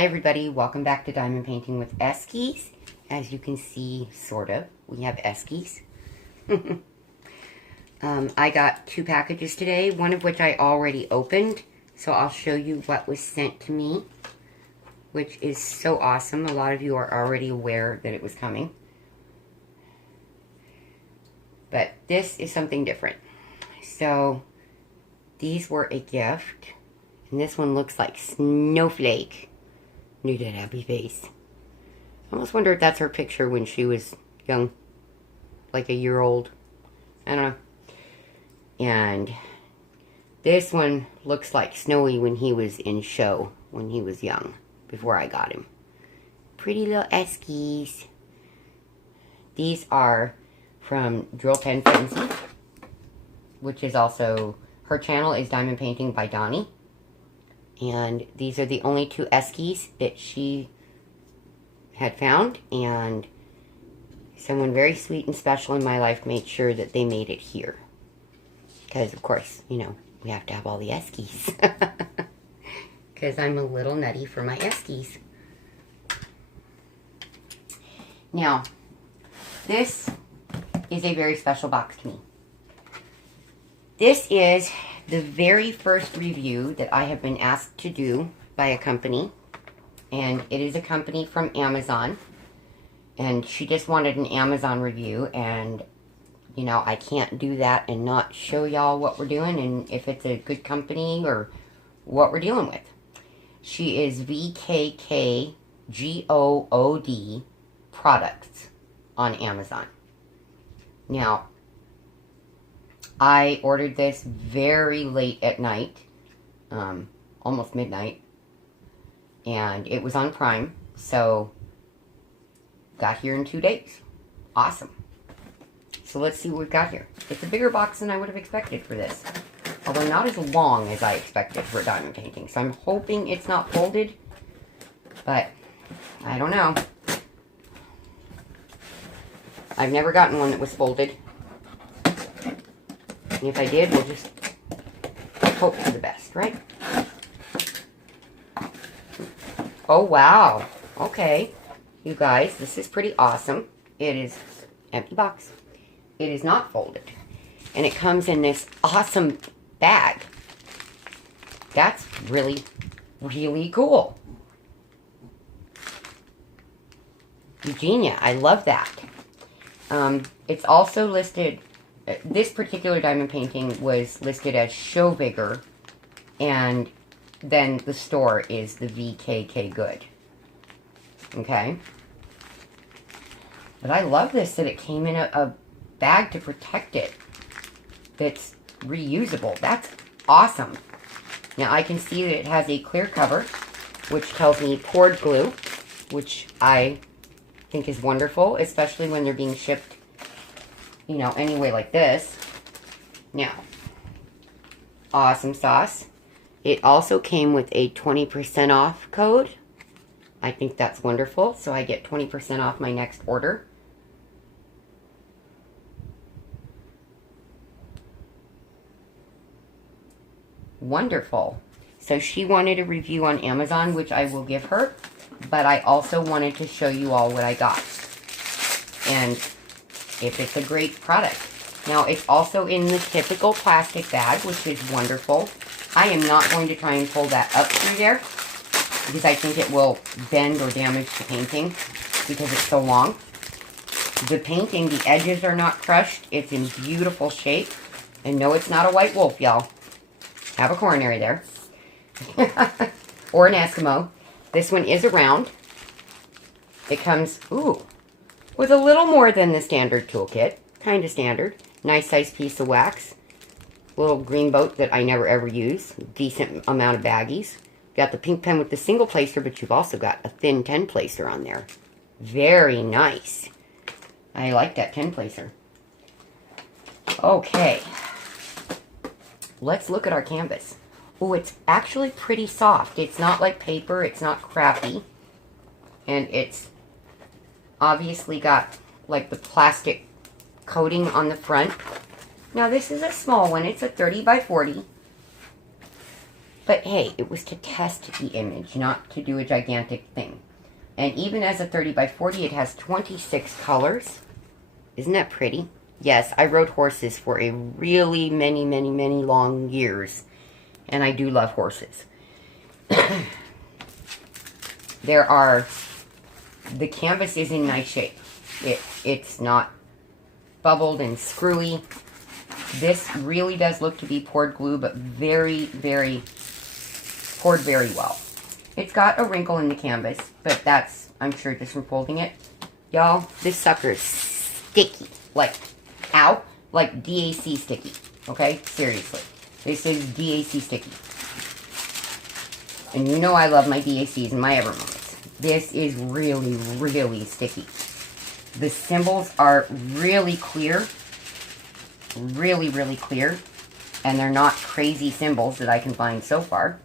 Hi everybody, welcome back to Diamond Painting with Eskies. As you can see, sort of, we have Eskies. I got 2 packages today, one of which I already opened. So I'll show you what was sent to me, which is so awesome. A lot of you are already aware that it was coming. But this is something different. So these were a gift. And this one looks like Snowflake. Knew that happy face. I almost wonder if that's her picture when she was young. Like a year old. I don't know. And this one looks like Snowy when he was in show. When he was young. Before I got him. Pretty little Eskies. These are from Drill Pen Frenzy. Which is also... her channel is Diamond Painting by Donnie. And these are the only 2 Eskies that she had found. And someone very sweet and special in my life made sure that they made it here. Because, of course, you know, we have to have all the Eskies. Because I'm a little nutty for my Eskies. Now, this is a very special box to me. This is the very first review that I have been asked to do by a company. And it is a company from Amazon. And she just wanted an Amazon review. And, you know, I can't do that and not show y'all what we're doing. And if it's a good company or what we're dealing with. She is VKKGOOD Products on Amazon. Now, I ordered this very late at night, almost midnight, and it was on Prime, so got here in 2 days. Awesome. So let's see what we've got here. It's a bigger box than I would have expected for this, although not as long as I expected for diamond painting, so I'm hoping it's not folded, but I don't know. I've never gotten one that was folded. And if I did, we'll just hope for the best, right? Oh, wow. Okay. You guys, this is pretty awesome. It is empty box. It is not folded. And it comes in this awesome bag. That's really, really cool. Eugenia, I love that. It's also listed... this particular diamond painting was listed as show bigger, and then the store is the VKKGOOD. Okay? But I love this, that it came in a bag to protect it. That's reusable. That's awesome. Now I can see that it has a clear cover, which tells me poured glue, which I think is wonderful, especially when they're being shipped, you know, anyway like this. Now, awesome sauce. It also came with a 20% off code. I think that's wonderful. So I get 20% off my next order. Wonderful. So she wanted a review on Amazon, which I will give her. But I also wanted to show you all what I got. And if it's a great product. Now, it's also in the typical plastic bag, which is wonderful. I am not going to try and pull that up through there, because I think it will bend or damage the painting, because it's so long. The painting, the edges are not crushed. It's in beautiful shape. And no, it's not a white wolf, y'all. Have a coronary there. Or an Eskimo. This one is a round. It comes, ooh, with a little more than the standard toolkit. Kind of standard. Nice size piece of wax. Little green boat that I never ever use. Decent amount of baggies. Got the pink pen with the single placer, but you've also got a thin 10 placer on there. Very nice. I like that 10 placer. Okay. Let's look at our canvas. Oh, it's actually pretty soft. It's not like paper. It's not crappy. And it's obviously got like the plastic coating on the front. Now this is a small one. It's a 30 by 40. But hey, it was to test the image, not to do a gigantic thing. And even as a 30 by 40, it has 26 colors. Isn't that pretty? Yes, I rode horses for a really many long years. And I do love horses. The canvas is in nice shape. It's not bubbled and screwy. This really does look to be poured glue, but poured very well. It's got a wrinkle in the canvas, but that's, I'm sure, just from folding it. Y'all, this sucker is sticky. Like, ow, like DAC sticky. Okay? Seriously. This is DAC sticky. And you know I love my DACs and my Evermoments. This is really sticky. The symbols are really clear. Really clear. And they're not crazy symbols that I can find so far.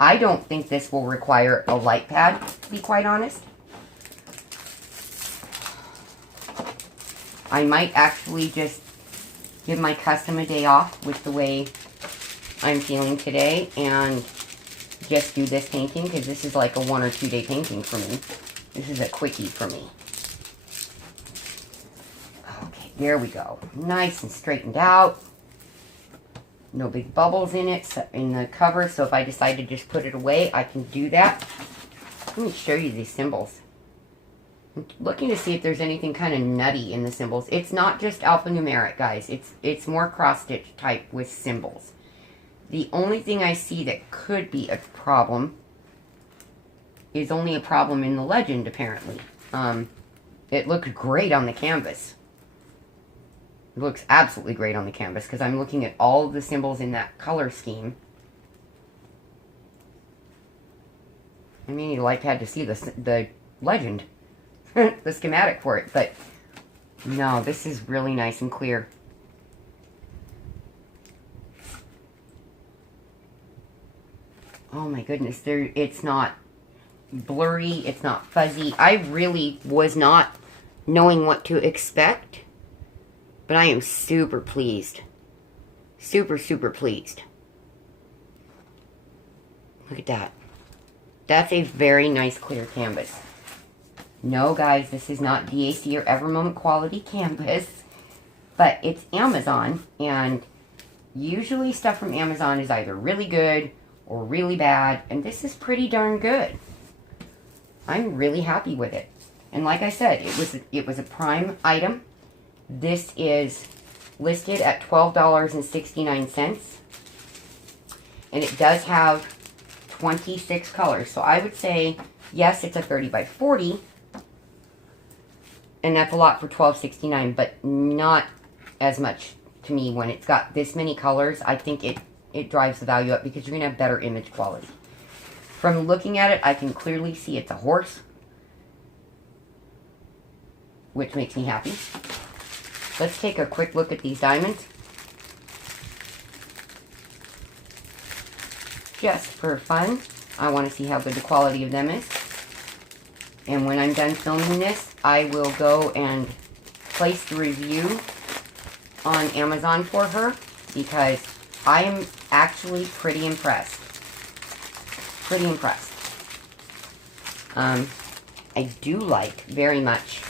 I don't think this will require a light pad, to be quite honest. I might actually just give my custom a day off with the way I'm feeling today and just do this painting, because this is like a 1 or 2 day painting for me. This is a quickie for me. Okay, there we go. Nice and straightened out. No big bubbles in it, in the cover, so if I decide to just put it away, I can do that. Let me show you these symbols. I'm looking to see if there's anything kind of nutty in the symbols. It's not just alphanumeric, guys. It's more cross-stitch type with symbols. The only thing I see that could be a problem is only a problem in the legend, apparently. It looked great on the canvas. It looks absolutely great on the canvas, because I'm looking at all of the symbols in that color scheme. I may need a light pad to see the legend. The schematic for it, but no, this is really nice and clear. Oh my goodness, it's not blurry, it's not fuzzy. I really was not knowing what to expect, but I am super pleased. Super pleased. Look at that. That's a very nice clear canvas. No, guys, this is not DAC or Evermoment quality canvas, but it's Amazon, and usually stuff from Amazon is either really good or really bad, and this is pretty darn good. I'm really happy with it. And like I said, it was a prime item. This is listed at $12.69, and it does have 26 colors. So I would say, yes, it's a 30 by 40, and that's a lot for $12.69, but not as much to me when it's got this many colors. I think it drives the value up because you're going to have better image quality. From looking at it, I can clearly see it's a horse, which makes me happy. Let's take a quick look at these diamonds. Just for fun, I want to see how good the quality of them is. And when I'm done filming this, I will go and place the review on Amazon for her, because I am actually pretty impressed. Pretty impressed. I do like very much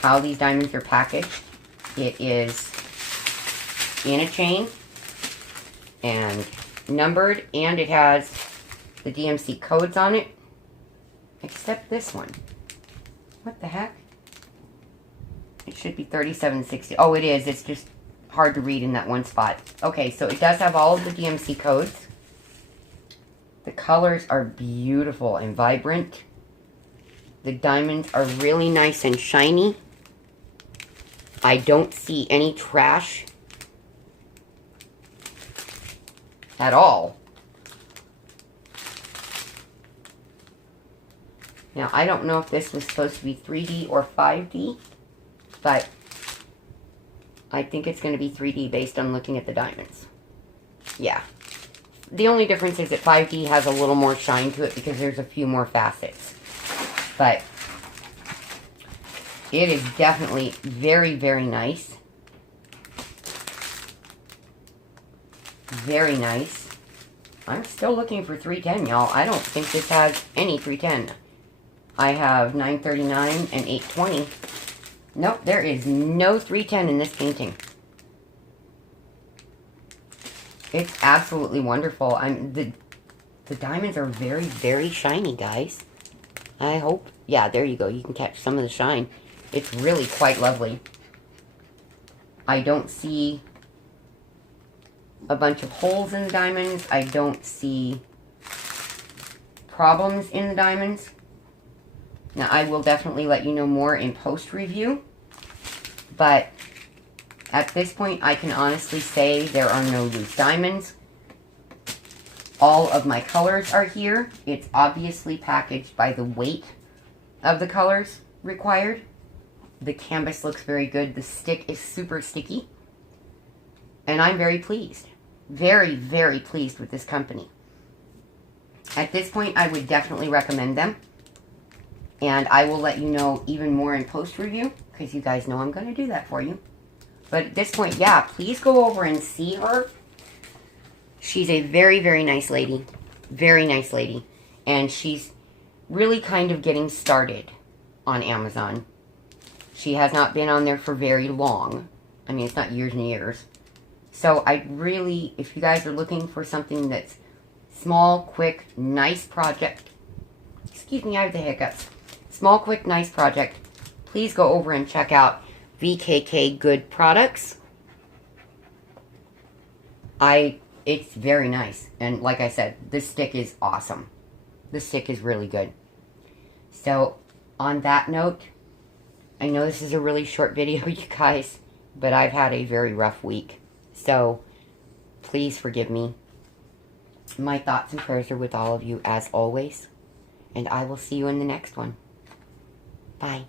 how these diamonds are packaged. It is in a chain and numbered, and it has the DMC codes on it. Except this one. What the heck? It should be 3760. Oh, it is. It's just hard to read in that one spot. Okay, so it does have all of the DMC codes. The colors are beautiful and vibrant. The diamonds are really nice and shiny. I don't see any trash at all. Now, I don't know if this was supposed to be 3D or 5D, but I think it's going to be 3D based on looking at the diamonds. Yeah. The only difference is that 5D has a little more shine to it because there's a few more facets. But it is definitely very, very nice. Very nice. I'm still looking for 310, y'all. I don't think this has any 310. I have 939 and 820. Nope, there is no 310 in this painting. It's absolutely wonderful. The diamonds are very, very shiny, guys. I hope. Yeah, there you go. You can catch some of the shine. It's really quite lovely. I don't see a bunch of holes in the diamonds. I don't see problems in the diamonds. Now, I will definitely let you know more in post-review. But at this point, I can honestly say there are no loose diamonds. All of my colors are here. It's obviously packaged by the weight of the colors required. The canvas looks very good. The stick is super sticky. And I'm very pleased. Very, very pleased with this company. At this point, I would definitely recommend them. And I will let you know even more in post-review, because you guys know I'm going to do that for you. But at this point, yeah, please go over and see her. She's a very, very nice lady. Very nice lady. And she's really kind of getting started on Amazon. She has not been on there for very long. I mean, it's not years and years. So I really, if you guys are looking for something that's small, quick, nice project. Excuse me, I have the hiccups. Small, quick, nice project. Please go over and check out VKKGOOD Products. It's very nice. And like I said, this stick is awesome. This stick is really good. So, on that note, I know this is a really short video, you guys, but I've had a very rough week. So, please forgive me. My thoughts and prayers are with all of you, as always. And I will see you in the next one. Bye.